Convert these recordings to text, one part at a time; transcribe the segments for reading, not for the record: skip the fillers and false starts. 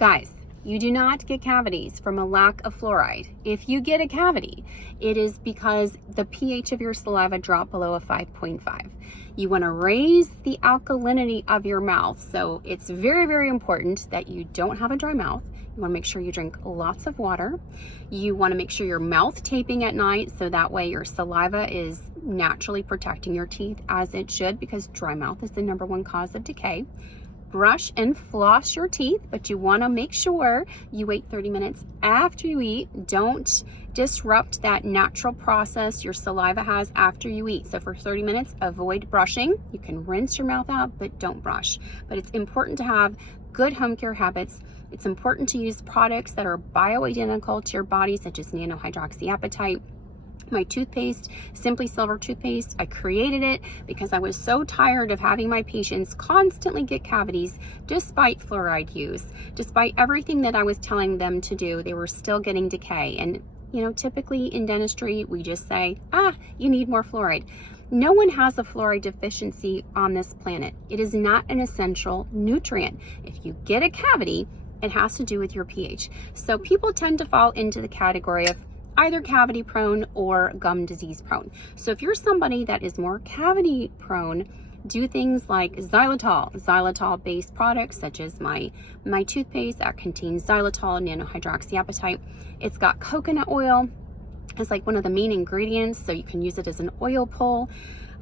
Guys, you do not get cavities from a lack of fluoride. If you get a cavity, it is because the pH of your saliva dropped below a 5.5. You want to raise the alkalinity of your mouth. So it's very, very important that you don't have a dry mouth. You want to make sure you drink lots of water. You want to make sure your mouth taping at night, so that way your saliva is naturally protecting your teeth as it should, because dry mouth is the #1 cause of decay. Brush and floss your teeth, but you want to make sure you wait 30 minutes after you eat. Don't disrupt that natural process your saliva has after you eat. So for 30 minutes, avoid brushing. You can rinse your mouth out, but don't brush. But it's important to have good home care habits. It's important to use products that are bioidentical to your body, such as nano-hydroxyapatite. My toothpaste, Simply Silver toothpaste, I created it because I was so tired of having my patients constantly get cavities despite fluoride use. Despite everything that I was telling them to do, they were still getting decay. And you know, typically in dentistry, we just say, you need more fluoride. No one has a fluoride deficiency on this planet. It is not an essential nutrient. If you get a cavity, it has to do with your pH. So people tend to fall into the category of either cavity prone or gum disease prone. So if you're somebody that is more cavity prone, do things like xylitol based products, such as my toothpaste that contains xylitol, nano-hydroxyapatite. It's got coconut oil as like one of the main ingredients, so you can use it as an oil pull.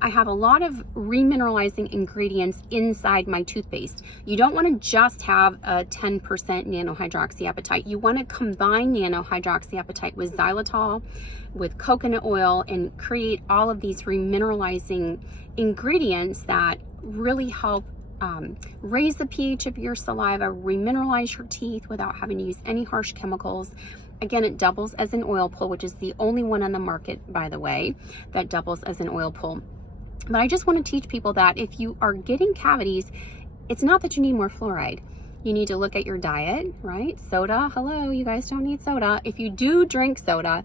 I have a lot of remineralizing ingredients inside my toothpaste. You don't want to just have a 10% nano-hydroxyapatite. You want to combine nano-hydroxyapatite with xylitol, with coconut oil, and create all of these remineralizing ingredients that really help raise the pH of your saliva, remineralize your teeth without having to use any harsh chemicals. Again, it doubles as an oil pull, which is the only one on the market, by the way, that doubles as an oil pull. But I just want to teach people that if you are getting cavities, it's not that you need more fluoride. You need to look at your diet, right? Soda, hello, you guys don't need soda. If you do drink soda,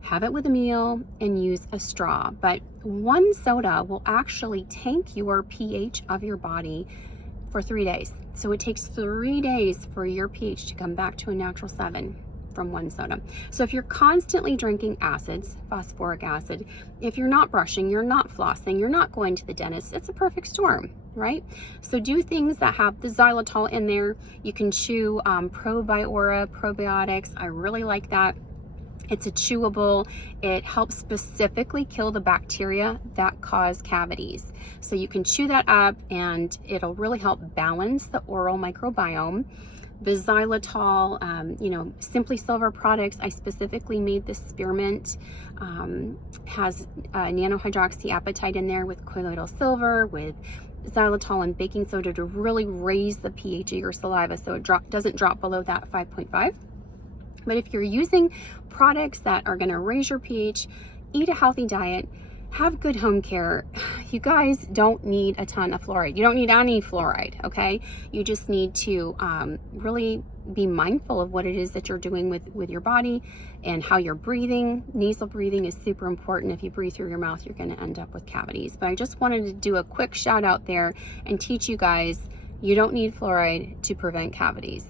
have it with a meal and use a straw. But one soda will actually tank your pH of your body for 3 days. So it takes 3 days for your pH to come back to a natural 7 from one soda. So if you're constantly drinking acids, phosphoric acid, if you're not brushing, you're not flossing, you're not going to the dentist, it's a perfect storm, right? So do things that have the xylitol in there. You can chew Probiora probiotics. I really like that. It's a chewable. It helps specifically kill the bacteria that cause cavities. So you can chew that up and it'll really help balance the oral microbiome. The xylitol, Simply Silver products, I specifically made this spearmint, has nano-hydroxyapatite in there with colloidal silver, with xylitol and baking soda to really raise the pH of your saliva so it doesn't drop below that 5.5. But if you're using products that are going to raise your pH, eat a healthy diet, have good home care. You guys don't need a ton of fluoride. You don't need any fluoride, okay? You just need to really be mindful of what it is that you're doing with your body and how you're breathing. Nasal breathing is super important. If you breathe through your mouth, you're going to end up with cavities. But I just wanted to do a quick shout out there and teach you guys you don't need fluoride to prevent cavities.